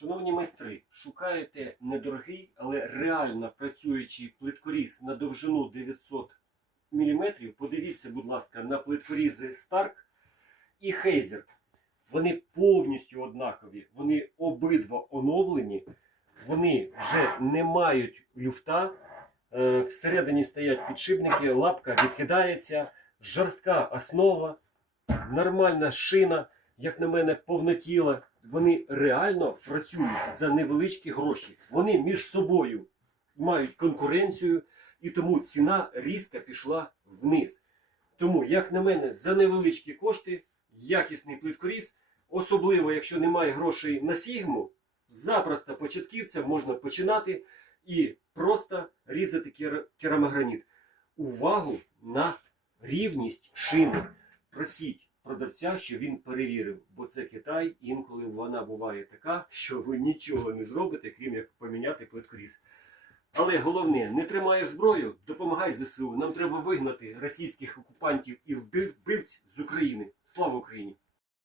Шановні майстри, шукаєте недорогий, але реально працюючий плиткоріз на довжину 900 мм. Подивіться, будь ласка, на плиткорізи Stark і Heizer. Вони повністю однакові, вони обидва оновлені, вони вже не мають люфта. Е, Всередині стоять підшипники, лапка відкидається, жорстка основа, нормальна шина, як на мене, повнотіла. Вони реально працюють за невеличкі гроші. Вони між собою мають конкуренцію, і тому ціна різко пішла вниз. Тому, як на мене, за невеличкі кошти якісний плиткоріз, особливо якщо немає грошей на сігму, запросто початківцям можна починати і просто різати кер- керамограніт. Увагу на рівність шини. Просіть продавця, що він перевірив, бо це Китай, інколи вона буває така, що ви нічого не зробите, крім як поміняти плиткоріз. Але головне, не тримає зброю, допомагай ЗСУ. Нам треба вигнати російських окупантів і вбив- вбивць з України. Слава Україні!